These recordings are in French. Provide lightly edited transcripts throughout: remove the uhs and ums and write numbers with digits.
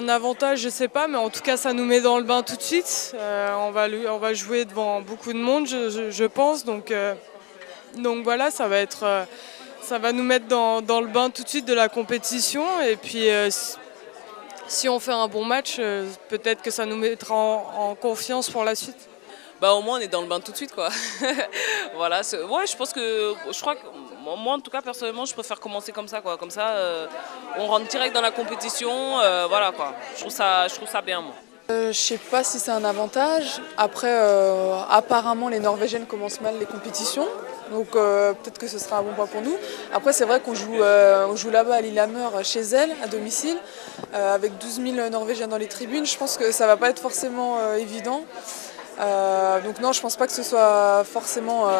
Un avantage, je sais pas, mais en tout cas, ça nous met dans le bain tout de suite. On va jouer devant beaucoup de monde, je pense. Donc voilà, ça va nous mettre dans le bain tout de suite de la compétition. Et puis, si on fait un bon match, peut-être que ça nous mettra en confiance pour la suite. Bah au moins on est dans le bain tout de suite quoi. Voilà, ouais, je crois que moi en tout cas personnellement je préfère commencer comme ça quoi. Comme ça on rentre direct dans la compétition, voilà quoi. Je trouve ça bien moi. Je sais pas si c'est un avantage. Après, apparemment, les Norvégiennes commencent mal les compétitions. Donc peut-être que ce sera un bon point pour nous. Après, c'est vrai on joue là-bas à Lillehammer, chez elle, à domicile, avec 12 000 Norvégiens dans les tribunes. Je pense que ça va pas être forcément évident. Donc non, je pense pas que ce soit forcément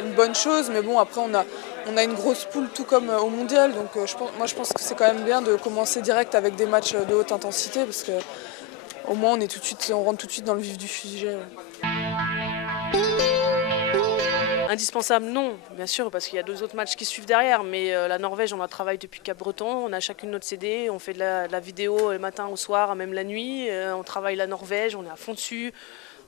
une bonne chose. Mais bon, après, on a une grosse poule tout comme au mondial. Donc moi, je pense que c'est quand même bien de commencer direct avec des matchs de haute intensité parce que au moins, on rentre tout de suite dans le vif du sujet. Ouais. Indispensable, non, bien sûr, parce qu'il y a 2 autres matchs qui suivent derrière. Mais la Norvège, on la travaille depuis Cap-Breton, on a chacune notre CD, on fait de la vidéo le matin au soir, même la nuit. On travaille la Norvège, on est à fond dessus.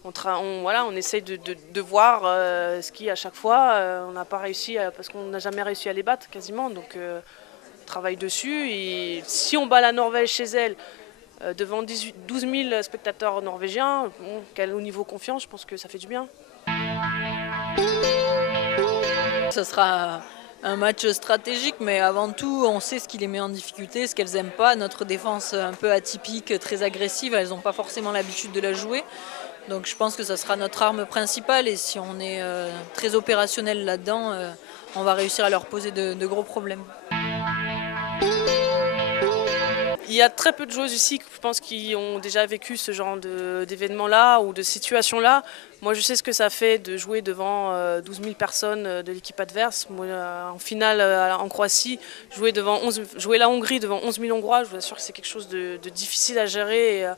On essaye de voir ce qui à chaque fois. On n'a pas réussi, parce qu'on n'a jamais réussi à les battre quasiment. Donc on travaille dessus. Et si on bat la Norvège chez elle, devant 12 000 spectateurs norvégiens, au niveau confiance, je pense que ça fait du bien. Ce sera un match stratégique, mais avant tout, on sait ce qui les met en difficulté, ce qu'elles n'aiment pas. Notre défense un peu atypique, très agressive, elles n'ont pas forcément l'habitude de la jouer. Donc je pense que ça sera notre arme principale et si on est très opérationnel là-dedans, on va réussir à leur poser de gros problèmes. Il y a très peu de joueuses ici, je pense, qui ont déjà vécu ce genre d'événement-là ou de situation-là. Moi, je sais ce que ça fait de jouer devant 12 000 personnes de l'équipe adverse. Moi, en finale en Croatie, jouer la Hongrie devant 11 000 Hongrois, je vous assure que c'est quelque chose de difficile à gérer. Et,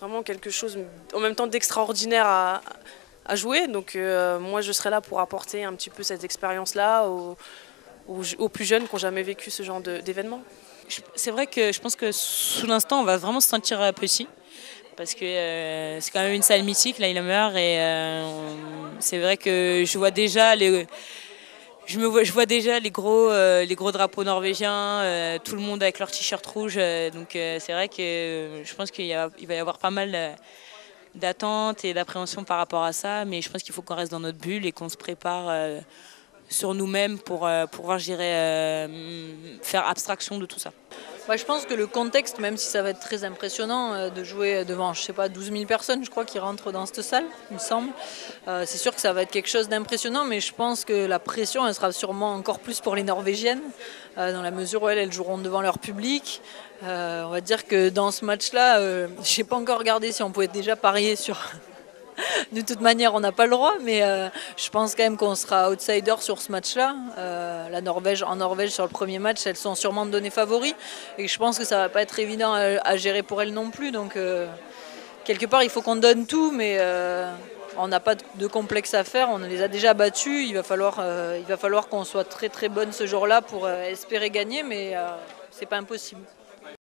vraiment quelque chose en même temps d'extraordinaire à jouer. Donc moi, je serai là pour apporter un petit peu cette expérience-là aux plus jeunes qui n'ont jamais vécu ce genre d'événement. C'est vrai que je pense que sous l'instant, on va vraiment se sentir petit parce que c'est quand même une salle mythique, là, Lillehammer, et c'est vrai que je vois déjà je vois déjà les gros drapeaux norvégiens, tout le monde avec leur t-shirt rouge. Donc c'est vrai que je pense il va y avoir pas mal d'attentes et d'appréhension par rapport à ça, mais je pense qu'il faut qu'on reste dans notre bulle et qu'on se prépare sur nous-mêmes pour pouvoir, je dirais, faire abstraction de tout ça. Ouais, je pense que le contexte, même si ça va être très impressionnant de jouer devant, je sais pas, 12 000 personnes, je crois, qui rentrent dans cette salle, il me semble. C'est sûr que ça va être quelque chose d'impressionnant, mais je pense que la pression, elle sera sûrement encore plus pour les Norvégiennes, dans la mesure où elles joueront devant leur public. On va dire que dans ce match-là, je n'ai pas encore regardé si on pouvait déjà parier sur... De toute manière, on n'a pas le droit, mais je pense quand même qu'on sera outsider sur ce match-là. En Norvège, sur le premier match, elles sont sûrement données favoris. Et je pense que ça ne va pas être évident à gérer pour elles non plus. Donc, quelque part, il faut qu'on donne tout, mais on n'a pas de complexe à faire. On les a déjà battues. Il va falloir qu'on soit très très bonne ce jour-là pour espérer gagner, mais c'est pas impossible.